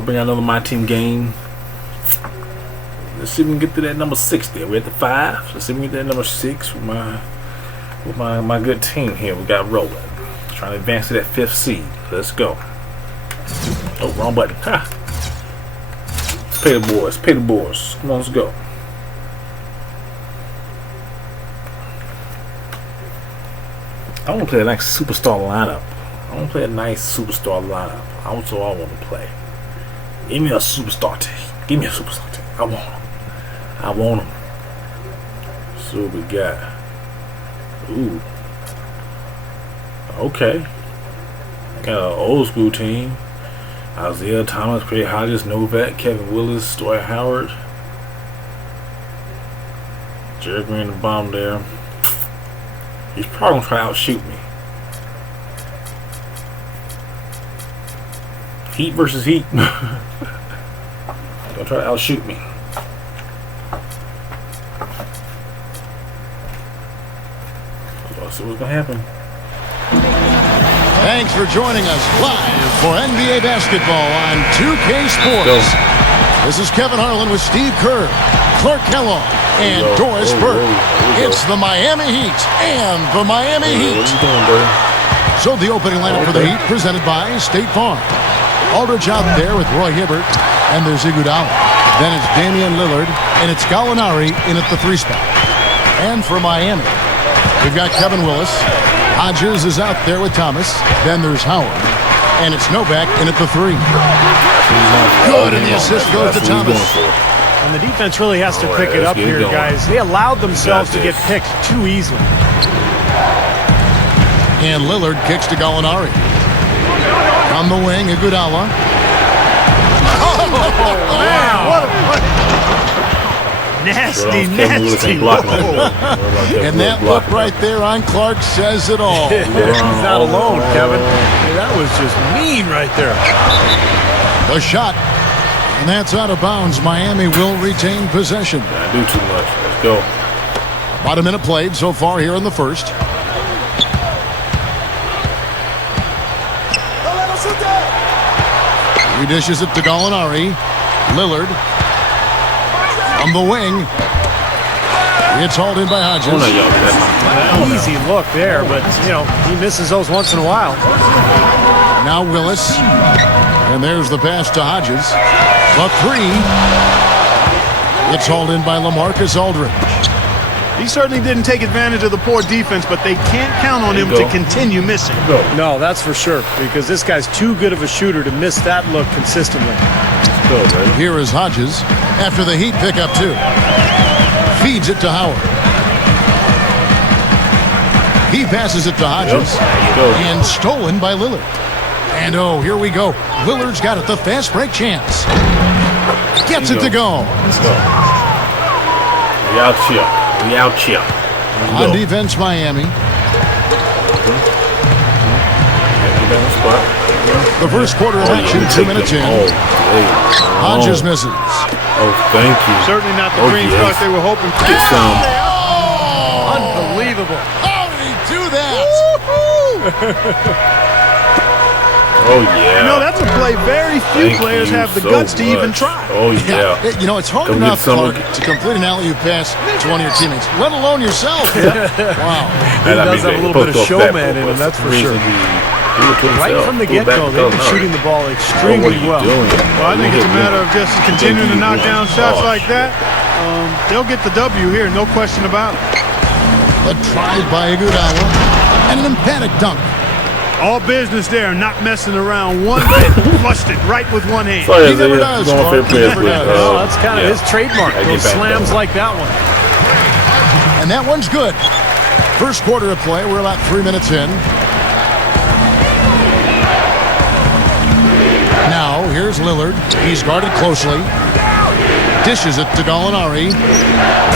I bring out another MyTEAM game. Let's see if we can get to that number 6 there. We're at the 5. Let's see if we can get that number 6 with my good team here. We got rolling. Trying to advance to that 5th seed. Let's go. Oh, wrong button. Ha! Pay the boys. Pay the boys. Come on, let's go. I want to play a nice superstar lineup. I want to play a nice superstar lineup. That's all I want to play. Give me a superstar team. Give me a superstar team. I want them. I want them. So what we got? Ooh. Okay. Got an old school team. Isaiah Thomas, Craig Hodges, Novak, Kevin Willis, Dwight Howard. Jerry Green the bomb there. He's probably going to try to outshoot me. Heat versus Heat. Don't try to outshoot me. Let's see what's going to happen. Thanks for joining us live for NBA basketball on 2K Sports. This is Kevin Harlan with Steve Kerr, Clark Kellogg, and Doris Burke. It's the Miami Heat and the Miami Heat. What are you doing, buddy? So the opening lineup for the Heat presented by State Farm. Aldridge out there with Roy Hibbert, and there's Iguodala. Then it's Damian Lillard, and it's Gallinari in at the 3 spot. And for Miami, we've got Kevin Willis. Hodges is out there with Thomas. Then there's Howard. And it's Novak in at the 3. Good, and the assist goes to Thomas. And the defense really has to pick it up here, guys. They allowed themselves to get picked too easily. And Lillard kicks to Gallinari. On the wing, Iguodala. Oh, man. What nasty. And that look right there on Clark says it all. He's not alone, Kevin. Hey, that was just mean right there. The shot. And that's out of bounds. Miami will retain possession. I do too much. Let's go. About a minute played so far here in the first. He dishes it to Gallinari. Lillard. On the wing. It's hauled in by Hodges. An easy look there, but, you know, he misses those once in a while. Now Willis. And there's the pass to Hodges. The 3. It's hauled in by LaMarcus Aldridge. He certainly didn't take advantage of the poor defense, but they can't count on him to continue missing. No, that's for sure, because this guy's too good of a shooter to miss that look consistently. Here is Hodges after the Heat pick up 2. Feeds it to Howard. He passes it to Hodges. And stolen by Lillard. And oh, here we go. Lillard's got it, the fast break chance. Gets it to go. Let's go. We out here. We out here. On defense, Miami. The first quarter of action, 2 minutes in. Hodges misses. Oh, thank you. Certainly not the green start they were hoping for. Get some. Unbelievable. How did he do that? Oh, yeah. You know, that's a play very few players have the guts to even try. Oh, yeah. You know, it's hard enough to complete an alley-oop pass to one of your teammates, let alone yourself. Wow. He does have a little bit of showman in him, that's for sure. Right from the get-go, they've been shooting the ball extremely well. Well, I think it's a matter of just continuing to knock down shots like that. They'll get the W here, no question about it. The try by Iguodala and an emphatic dunk. All business there, not messing around one bit. Flushed it right with one hand. He never does, Clark. He never does. Oh, that's kind of his trademark. Those slams like that one. And that one's good. First quarter of play. We're about 3 minutes in. Now, here's Lillard. He's guarded closely. Dishes it to Gallinari.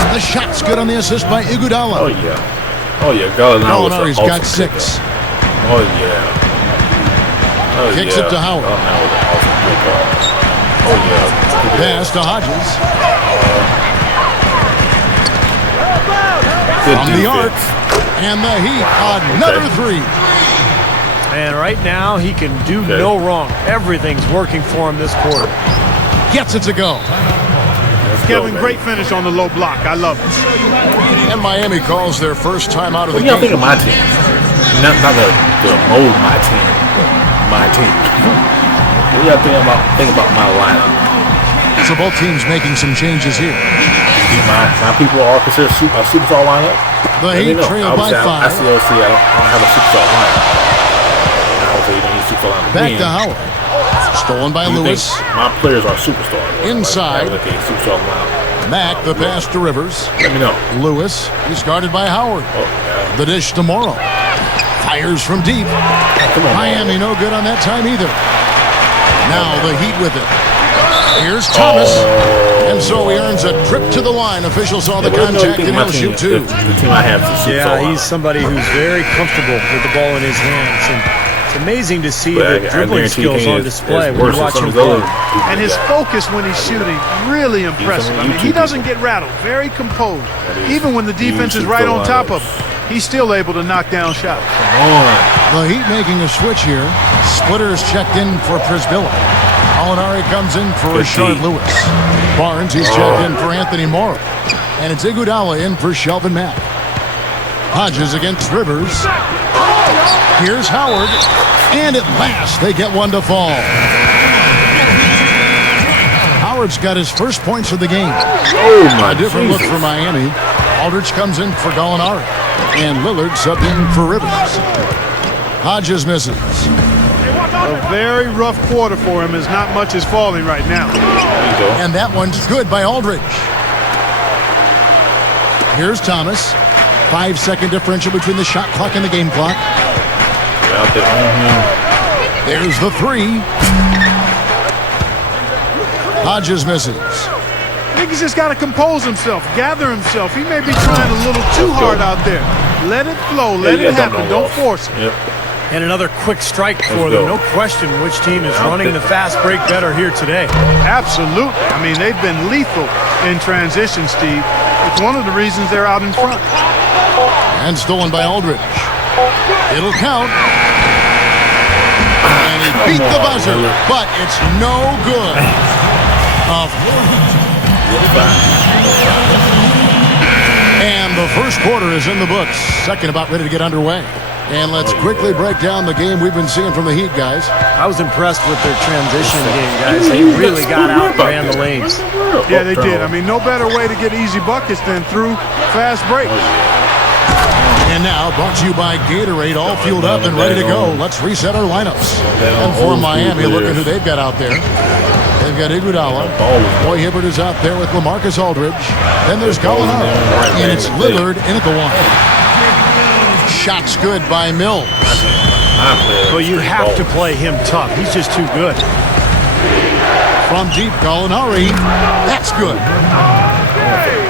The shot's good on the assist by Iguodala. Oh, yeah. Oh, yeah. Gallinari's got 6. Oh, yeah. Oh, Kicks it to Howard. Oh, yeah. Pass to Hodges. Good From the arc. And the Heat, another 3. And right now, he can do no wrong. Everything's working for him this quarter. Gets it to go. Kevin, great finish on the low block. I love it. And Miami calls their first time out of the game. What do y'all think of my team? Not the old my team. My team. What do y'all think about my lineup? So both teams making some changes here. My people are considered a superstar lineup. The Heat trail by 5. I don't have a superstar lineup. I don't say you don't need a superstar lineup. Back to Howard. Stolen by Lewis. My players are superstars. Inside. Like, superstar lineup. Mack, the pass to Rivers. Let me know. Lewis is guarded by Howard. The dish to Morrow. Fires from deep. Come on, Miami no good on that time either. Now the Heat with it. Here's Thomas. And so he earns a trip to the line. Officials saw the contact and he'll shoot two. The team I have is he's somebody who's very comfortable with the ball in his hands. And it's amazing to see the dribbling skills on display when you watch him play. And his focus when he's shooting, really impressive. I mean, he doesn't get rattled. Very composed. Even when the defense is right on top of him, he's still able to knock down shots. The Heat making a switch here. Splitter is checked in for Prisbilla. Molinari comes in for Rashard Lewis. Barnes, he's checked in for Anthony Morrow. And it's Iguodala in for Shelvin Mack. Hodges against Rivers. Here's Howard. And at last, they get one to fall. Howard's got his first points of the game. A different look for Miami. Aldridge comes in for Gallinari. And Lillard subbed in for Rivers. Hodges misses. A very rough quarter for him as not much is falling right now. And that one's good by Aldridge. Here's Thomas. 5-second differential between the shot clock and the game clock. There's the three. Hodges misses. I think he's just got to compose himself, gather himself. He may be trying a little too hard out there. Let it flow, let it happen. Don't force it. And another quick strike for them. No question which team is running the fast break better here today. Absolutely. I mean, they've been lethal in transition, Steve. It's one of the reasons they're out in front. And stolen by Aldridge. It'll count. And he beat the buzzer, but it's no good. And the first quarter is in the books. Second about ready to get underway. And let's quickly break down the game we've been seeing from the Heat, guys. I was impressed with their transition game, guys. They really got out and ran the lanes. Yeah, they did. I mean, no better way to get easy buckets than through fast breaks. And now, brought to you by Gatorade, all fueled up and ready to go. Let's reset our lineups. And for Miami, look at who they've got out there. They've got Iguodala. Roy Hibbert is out there with LaMarcus Aldridge. Then there's Gallinari. And it's Lillard in at the one. Shot's good by Mills. Well, you have to play him tough. He's just too good. From deep, Gallinari. That's good.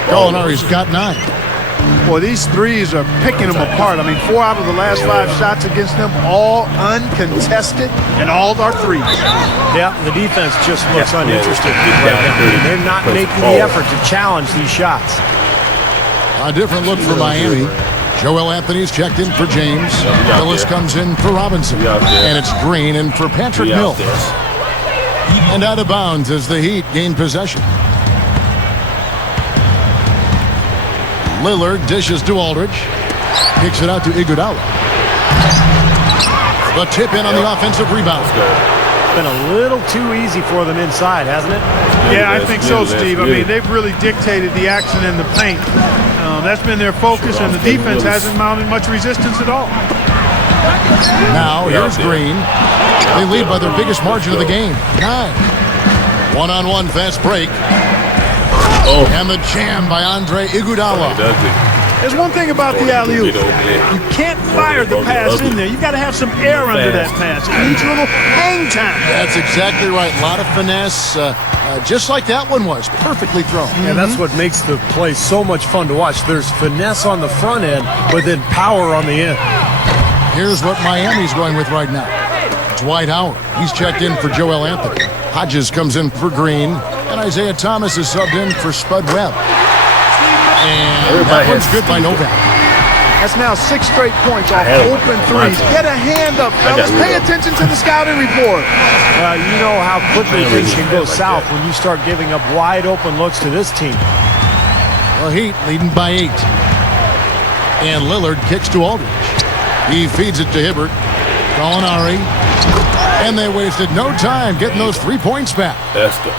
Gallinari's got 9. Boy, these threes are picking them apart. I mean, 4 out of the last 5 shots against them, all uncontested, and all are threes. Yeah, the defense just looks uninterested right now. They're not making the effort to challenge these shots. A different look for Miami. Joel Anthony's checked in for James. Willis comes in for Robinson. And it's Green in for Patrick Mills. And out of bounds as the Heat gain possession. Lillard dishes to Aldridge. Kicks it out to Iguodala. The tip in on the offensive rebound. Been a little too easy for them inside, hasn't it? Yeah, I think so, Steve. I mean, they've really dictated the action in the paint. That's been their focus, and the defense hasn't mounted much resistance at all. Now, here's Green. They lead by their biggest margin of the game, 9. One-on-one fast break. And the jam by Andre Iguodala. There's one thing about the alley-oop. You can't fire the pass in there. You've got to have some air under that pass. It needs a little hang time. That's exactly right. A lot of finesse, just like that one was. Perfectly thrown. And that's what makes the play so much fun to watch. There's finesse on the front end, but then power on the end. Here's what Miami's going with right now. Dwight Howard. He's checked in for Joel Anthony. Hodges comes in for Green. And Isaiah Thomas is subbed in for Spud Webb. And that one's good by Novak. That's now 6 straight points off open threes. Get a hand up, fellas. Pay attention to the scouting report. You know how quickly things can go south when you start giving up wide open looks to this team. The Heat leading by 8. And Lillard kicks to Aldridge. He feeds it to Hibbert. Gallinari. And they wasted no time getting those 3 points back. That's good.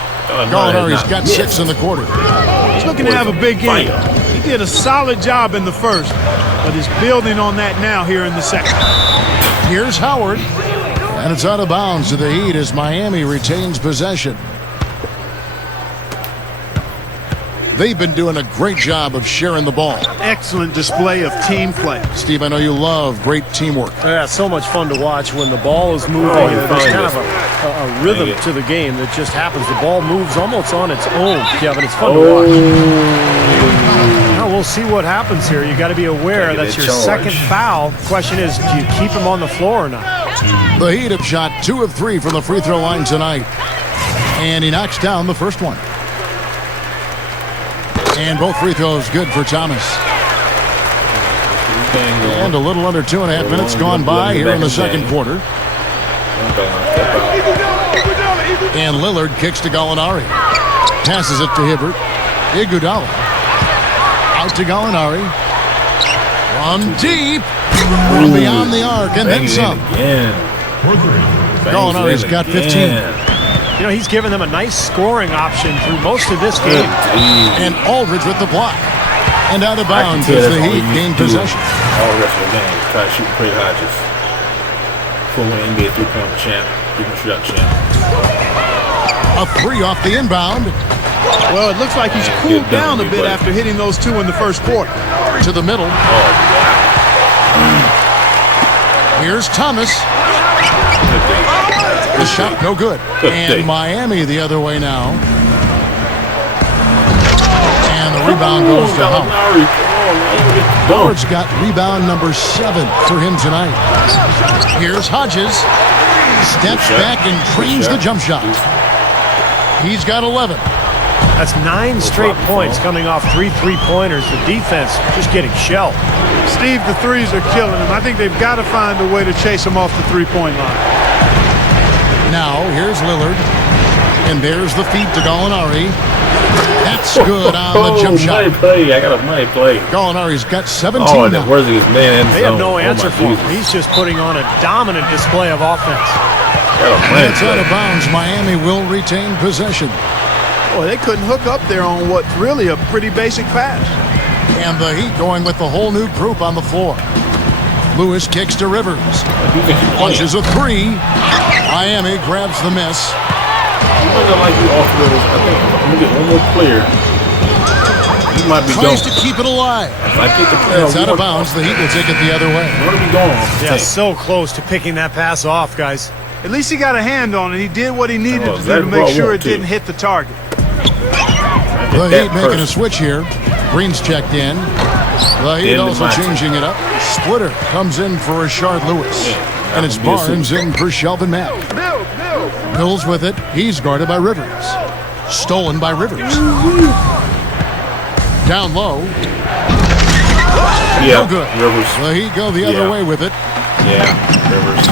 Gallinari's got 6 in the quarter. He's looking to have a big game. He did a solid job in the first, but is building on that now here in the second. Here's Howard. And it's out of bounds to the Heat as Miami retains possession. They've been doing a great job of sharing the ball. Excellent display of team play. Steve, I know you love great teamwork. Yeah, so much fun to watch when the ball is moving. There's kind of a rhythm to the game that just happens. The ball moves almost on its own, Kevin. It's fun to watch. Now we'll see what happens here. You got to be aware that's your second foul. The question is, do you keep him on the floor or not? The Heat have shot 2 of 3 from the free throw line tonight. And he knocks down the first one. And both free throws good for Thomas. And a little under 2.5 minutes gone by here in the second quarter. And Lillard kicks to Gallinari. Passes it to Hibbert. Iguodala. Out to Gallinari. From deep. From beyond the arc and then some. Gallinari's got 15. You know, he's given them a nice scoring option through most of this game. And Aldridge with the block. And out of bounds as the Heat gain possession. All the rest of the game, try to shoot Craig Hodges. Former NBA three-point champ, three-point shootout champ. A 3 off the inbound. Well, it looks like he's cooled down a bit after hitting those 2 in the first quarter. To the middle. Here's Thomas. The shot no good. And Miami the other way now. And the rebound goes to Howard. Howard's got rebound number 7 for him tonight. Here's Hodges. Steps back and drains the jump shot. He's got 11. That's 9 straight points coming off 3 3-pointers. The defense just getting shelled. Steve, the threes are killing him. I think they've got to find a way to chase him off the three-point line. Now, here's Lillard. And there's the feed to Gallinari. That's good on the jump shot. Money play. I got a money play. Gallinari's got 17 now. Where's his man? They have no answer for him. He's just putting on a dominant display of offense. It's out of bounds. Miami will retain possession. Boy, they couldn't hook up there on what's really a pretty basic pass. And the Heat going with the whole new group on the floor. Lewis kicks to Rivers. Punches a 3. Miami grabs the miss. Like you off Rivers. I think I'm going to get one more player. He might be tries to keep it alive. If I get the player, it's out of bounds. The Heat will take it the other way. Where are we going? Yeah, so close to picking that pass off, guys. At least he got a hand on it. He did what he needed to do to make sure it didn't hit the target. The Heat making a switch here. Green's checked in. The Heat also changing it up. Splitter comes in for Rashard Lewis. And it's Barnes in for Shelvin Mack. Mills with it. He's guarded by Rivers. Stolen by Rivers. Down low. Yeah, no good. Rivers. The Heat go the other way with it. Yeah, Rivers.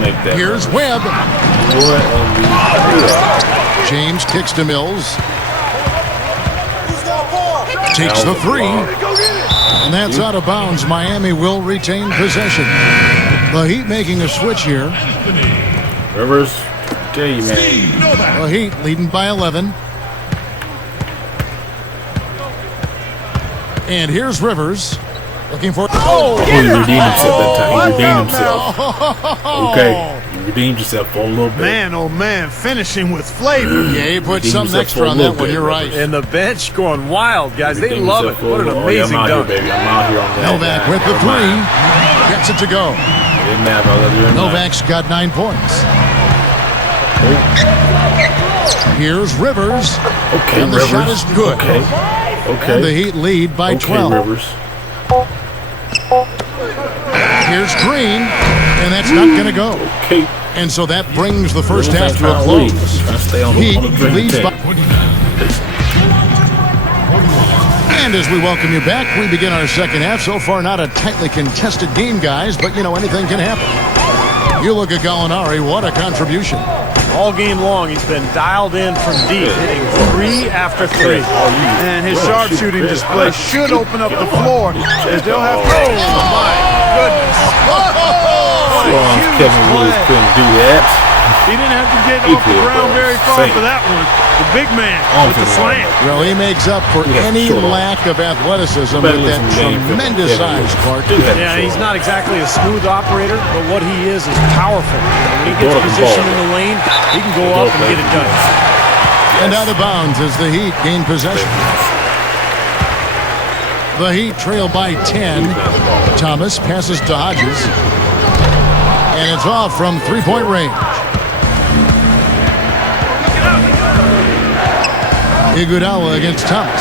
Make that Here's Webb. James kicks to Mills. Takes the 3. And that's out of bounds. Miami will retain possession. The Heat making a switch here. Rivers, tell you, man. The Heat leading by 11. And here's Rivers. Looking for... Oh, he redeemed himself that time. He redeemed himself. Okay. You redeemed yourself for a little bit. Man, oh man, finishing with flavor. Yeah, he put something extra on that one. You're right. And the bench going wild, guys. They love it. What an amazing dunk. I'm out here on that. Novak with the 3. Gets it to go. Novak's got 9 points. Here's Rivers. Okay, and the shot is good. Okay. And the Heat lead by 12. Rivers. Here's Green, and that's not going to go. Okay. And so that brings the first half to a close. Heat leads by... And as we welcome you back, we begin our second half. So far, not a tightly contested game, guys, but, you know, anything can happen. You look at Gallinari, what a contribution. All game long, he's been dialed in from deep, hitting 3 after 3. And his sharpshooting display should open up the floor as they'll have to... Oh, my goodness. Kevin Willis couldn't do that. He didn't have to get off the ground very far for that one. The big man with the slam. Well, he makes up for any lack of athleticism with that tremendous size, Clark. Yeah, he's not exactly a smooth operator, but what he is powerful. When he gets positioned in the lane, he can go up and get it done. And out of bounds as the Heat gain possession. The Heat trail by 10. Thomas passes to Hodges. And it's off from three-point range. Iguodala against Thomas.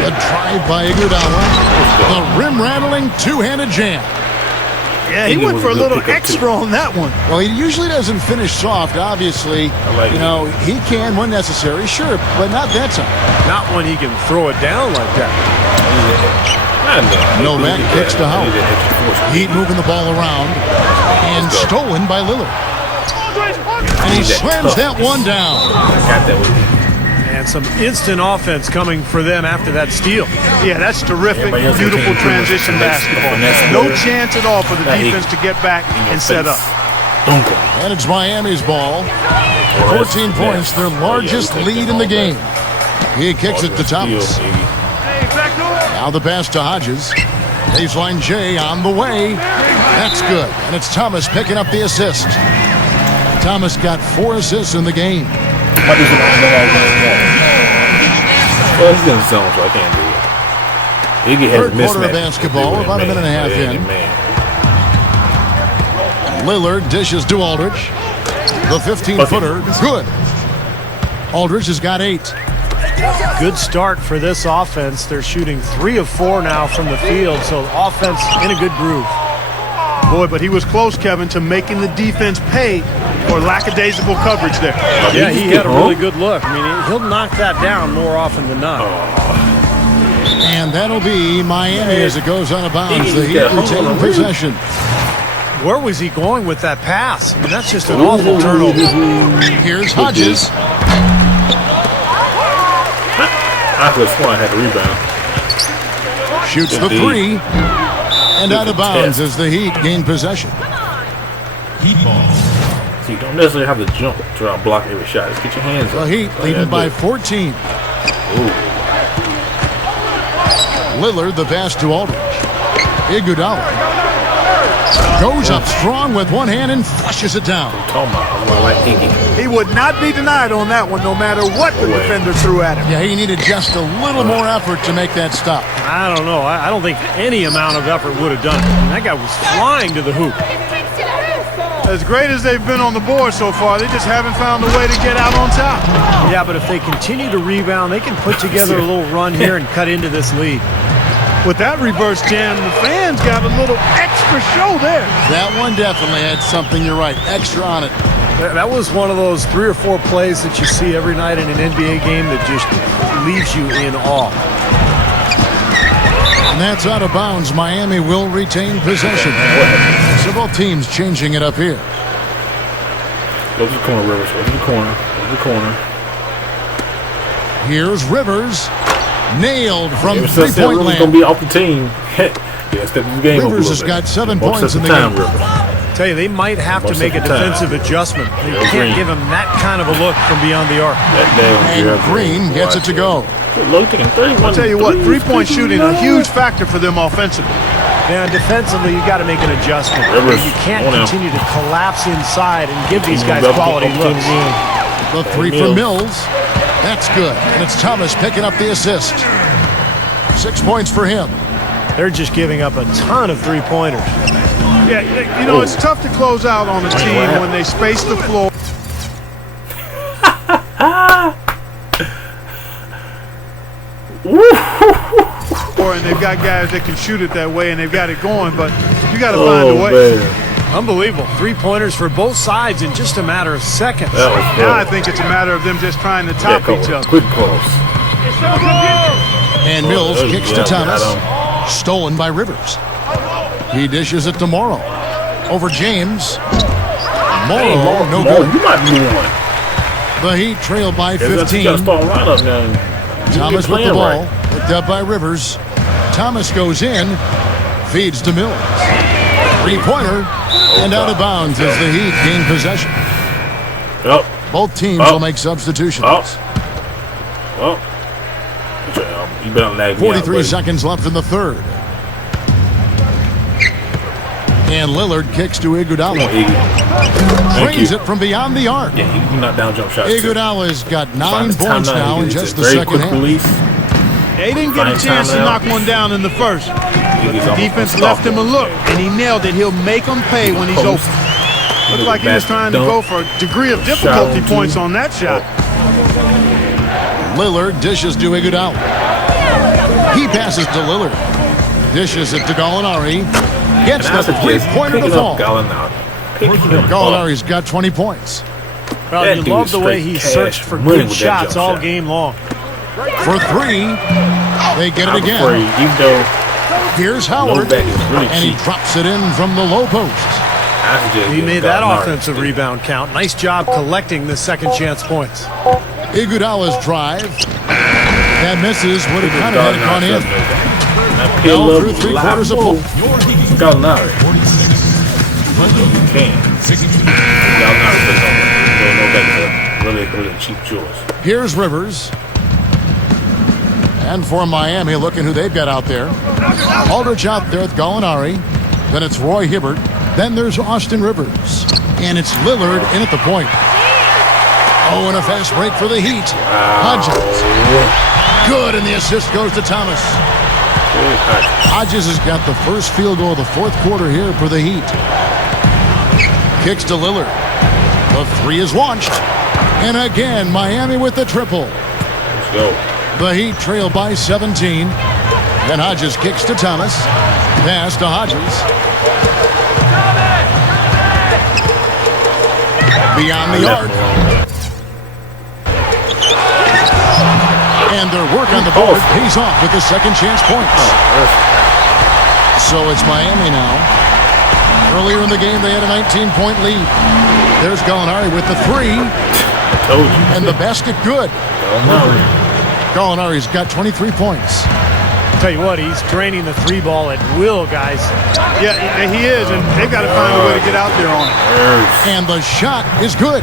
The drive by Iguodala. The rim-rattling two-handed jam. Yeah, he went for a little extra on that one. Well, he usually doesn't finish soft, obviously. You know, he can when necessary, sure, but not that time. Not when he can throw it down like that. Novak kicks to Howard. Heat moving the ball around. And stolen by Lillard. And he slams that one down. Got that with him. And some instant offense coming for them after that steal. Yeah, that's terrific, beautiful transition basketball. No chance at all for the defense to get back and set up. And it's Miami's ball. 14 points, their largest lead in the game. He kicks it to Thomas. Now the pass to Hodges. Baseline J on the way. That's good. And it's Thomas picking up the assist. Thomas got 4 assists in the game. Well, he's in the zone, so I can't do it. Iggy has Third quarter of basketball, about a minute and a half in. Lillard dishes to Aldridge. The 15-footer, good. Aldridge has got 8. Good start for this offense. They're shooting 3 of 4 now from the field, so offense in a good groove. Boy, but he was close, Kevin, to making the defense pay for lackadaisical coverage there. Yeah, he had a really good look. I mean, he'll knock that down more often than not. And that'll be Miami as it goes out of bounds. The Heat retain possession. Where was he going with that pass? I mean, that's just an awful turnover. Here's Hodges. I could have sworn I had the rebound. Shoots the 3. And out of bounds as the Heat gain possession. Heat ball. So you don't necessarily have to jump to try to block every shot. Just get your hands up. The Heat leading by 14. Ooh. Lillard, the pass to Aldridge. Iguodala goes up strong with one hand and flushes it down. He would not be denied on that one, no matter what the defender threw at him. Yeah, he needed just a little more effort to make that stop. I don't know. I don't think any amount of effort would have done it. I mean, that guy was flying to the hoop. As great as they've been on the board so far, they just haven't found a way to get out on top. Yeah, but if they continue to rebound, they can put together a little run here and cut into this lead. With that reverse jam, the fans got a little extra show there. That one definitely had something, you're right, extra on it. That was one of those 3 or 4 plays that you see every night in an NBA game that just leaves you in awe. And that's out of bounds. Miami will retain possession. Several teams changing it up here. Go to the corner, Rivers. Go to the corner. Go to the corner. Here's Rivers. Nailed from three-point land. Going to be off the team. Yeah, step in the game. Rivers has got 7 points in the game. Tell you, they might have to make a defensive adjustment. They can't give him that kind of a look from beyond the arc. And Green gets it to go. I'll tell you what, 3-point shooting a huge factor for them offensively. Yeah, defensively, you got to make an adjustment. You can't continue to collapse inside and give these guys quality looks. The 3 from Mills. That's good. And it's Thomas picking up the assist. 6 points for him. They're just giving up a ton of 3-pointers. Yeah, you know, it's tough to close out on a team when they space the floor. And they've got guys that can shoot it that way, and they've got it going, but you got to find a way. Man. Unbelievable. 3-pointers for both sides in just a matter of seconds. Now I think it's a matter of them just trying to top each other. Quick close. And Mills kicks to Thomas. Stolen by Rivers. He dishes it to Morrow. Over James. Morrow, no good. You might be one. The Heat trail by 15. Thomas with the ball. Picked up by Rivers. Thomas goes in. Feeds to Mills. Three-pointer. And out of bounds as the Heat gain possession. Both teams will make substitutions. You better lag me 43 out, seconds left in the third. And Lillard kicks to Iguodala. Drains it from beyond the arc. Yeah, he knocked down jump shots. Iguodala's got 9 points now in just the second half. They didn't get a chance to knock one down in the first. The defense left him a look, and he nailed it. He'll make them pay when he's open. Looked like he was trying to go for a degree of difficulty points on that shot. Lillard dishes to Iguodala. He passes to Lillard. Dishes it to Gallinari. Gets the three-pointer to fall. Gallinari's got 20 points. Well, you love the way he searched for good shots all game long. For three, they get it again. Here's Howard, and he drops it in from the low post. He made that offensive rebound count. Nice job collecting the second chance points. Iguodala's drive. That misses. Would have kind of had it gone in. Fell through three-quarters of full. Gallinari. Really cheap jewels. Here's Rivers. And for Miami, looking who they've got out there. Aldridge out there with Gallinari. Then it's Roy Hibbert. Then there's Austin Rivers. And it's Lillard in at the point. Oh, and a fast break for the Heat. Hodges. Good, and the assist goes to Thomas. Hodges has got the first field goal of the fourth quarter here for the Heat. Kicks to Lillard. The three is launched. And again, Miami with the triple. Let's go. The Heat trail by 17. Then Hodges kicks to Thomas. Pass to Hodges. Beyond the arc. And their work on the board pays off with the second chance points. So it's Miami now. Earlier in the game, they had a 19-point lead. There's Gallinari with the three. I told you. And the basket good. Gallinari's got 23 points. Tell you what, he's draining the three ball at will, guys. Yeah, he is, and they've got to find a way to get out there on it. And the shot is good.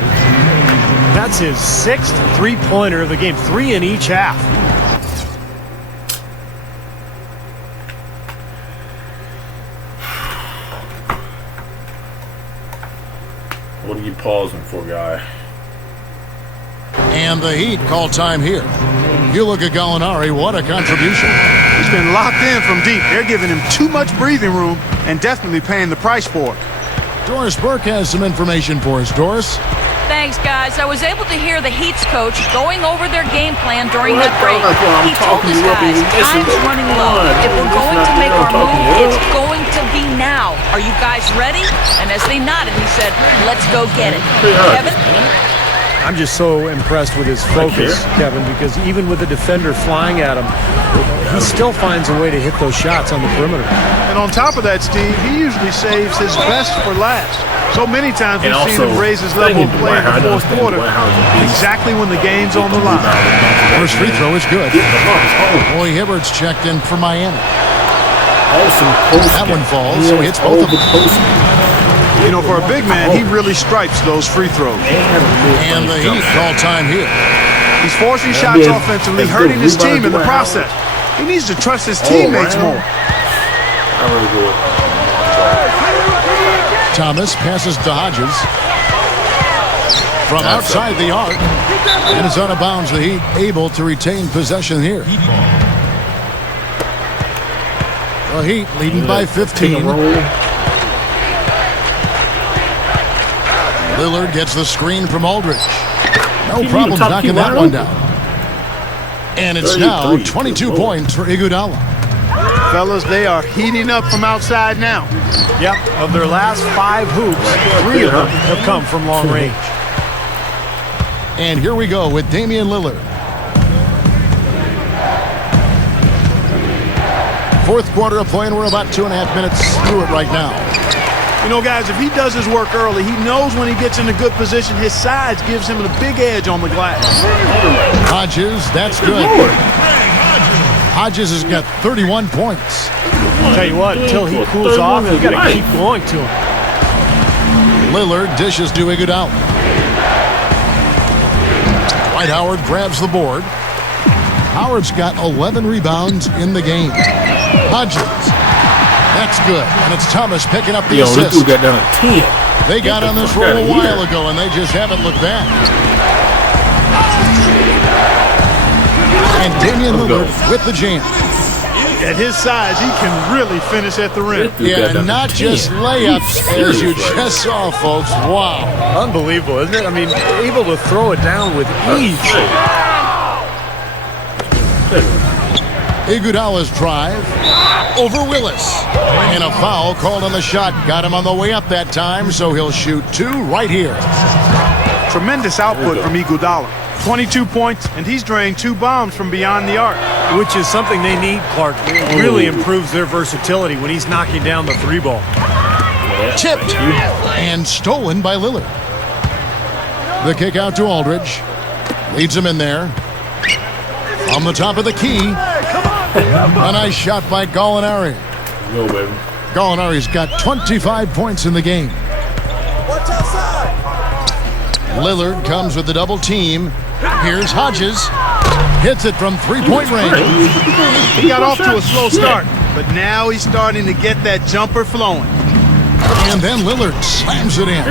That's his sixth three-pointer of the game, 3 in each half. What are you pausing for, guy? And the Heat call time here. You look at Gallinari, what a contribution. He's been locked in from deep. They're giving him too much breathing room and definitely paying the price for it. Doris Burke has some information for us. Doris? Thanks, guys. I was able to hear the Heat's coach going over their game plan during that break. He told his guys, time's running low. If we're going to make our move, it's going to be now. Are you guys ready? And as they nodded, he said, let's go get it. Kevin? I'm just so impressed with his focus, Kevin, because even with the defender flying at him, he still finds a way to hit those shots on the perimeter. And on top of that, Steve, he usually saves his best for last. So many times we've seen him raise his level of play in the fourth quarter, exactly when the game's on the line. First free throw is good. Roy Hibbert's checked in for Miami. That one falls, so he hits both of them. You know, for a big man, he really stripes those free throws. And the Heat call time here. He's forcing shots offensively, hurting his team in the process. He needs to trust his teammates more. Thomas passes to Hodges. From outside the arc. And it's out of bounds. The Heat able to retain possession here. The Heat leading by 15. Lillard gets the screen from Aldridge. No problem knocking that one down. And it's now 22 points for Iguodala. Fellas, they are heating up from outside now. Yep, of their last 5 hoops, 3 of them have come from long range. And here we go with Damian Lillard. Fourth quarter of play, and we're about 2.5 minutes through it right now. You know, guys, if he does his work early, he knows when he gets in a good position, his size gives him a big edge on the glass. Hodges, that's good. Hodges has got 31 points. I'll tell you what, until he cools off, you got to keep going to him. Lillard dishes to Iguodala. Dwight Howard grabs the board. Howard's got 11 rebounds in the game. Hodges. That's good. And it's Thomas picking up the assist. This dude got down at 10. They got on this roll a while ago, and they just haven't looked back. And Damian Lillard with the jam. At his size, he can really finish at the rim. Yeah, and not just layups, as you just saw, folks. Wow. Unbelievable, isn't it? I mean, able to throw it down with ease. Iguodala's drive over Willis. And a foul called on the shot. Got him on the way up that time, so he'll shoot 2 right here. Tremendous output from Iguodala. 22 points, and he's drained 2 bombs from beyond the arc. Which is something they need, Clark. It really improves their versatility when he's knocking down the 3-ball. Tipped and stolen by Lillard. The kick out to Aldridge. Leads him in there. On the top of the key. A nice shot by Gallinari. Go, baby. Gallinari's got 25 points in the game. Lillard comes with the double team. Here's Hodges. Hits it from 3-point range. He got off to a slow start, but now he's starting to get that jumper flowing. And then Lillard slams it in.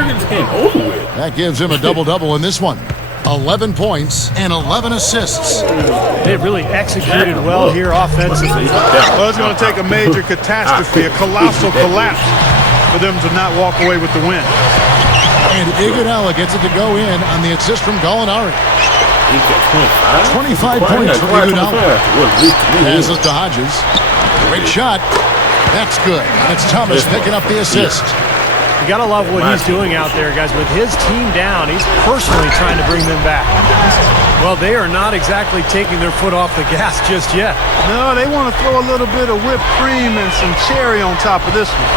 That gives him a double-double in this one. 11 points and 11 assists. They really executed well here offensively. Well, it's going to take a major catastrophe, a colossal collapse, for them to not walk away with the win. And Iguodala gets it to go in on the assist from Gallinari. 25 points for Iguodala. Passes to Hodges. Great shot. That's good. And it's Thomas picking up the assist. You got to love what he's doing out there, guys. With his team down, he's personally trying to bring them back. Well, they are not exactly taking their foot off the gas just yet. No, they want to throw a little bit of whipped cream and some cherry on top of this one.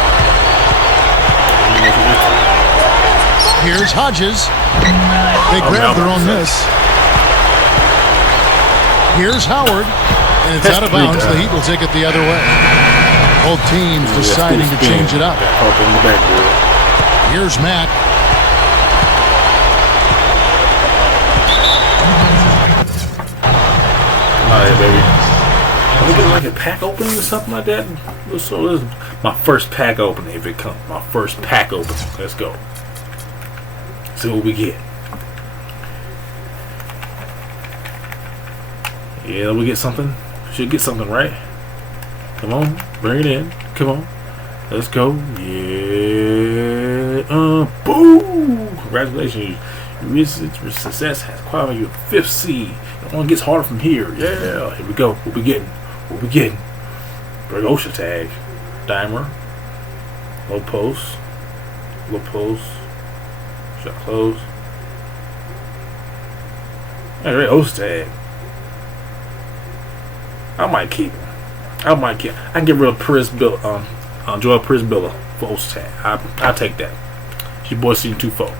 Here's Hodges. They grab their own miss. Here's Howard. And it's out of bounds. The Heat will take it the other way. Both teams deciding to change it up. Here's Matt. All right, baby. Are we getting like a pack opening or something like that? So this is my first pack opening if it comes. My first pack opening. Let's go. See what we get. Yeah, we get something. Should get something, right? Come on, bring it in. Come on. Let's go. Yeah. Boom! Congratulations. Your success has qualified you a 5th seed. It only gets harder from here. Yeah. Here we go. What we getting? What we getting? Bring OSHA tag. Dimer. Low post. Low post. Shot close. All right, OSHA tag. I might keep him. I can get rid of Joel Prisbilla for OSHA tag. I'll take that. It's your boy Season 2-4.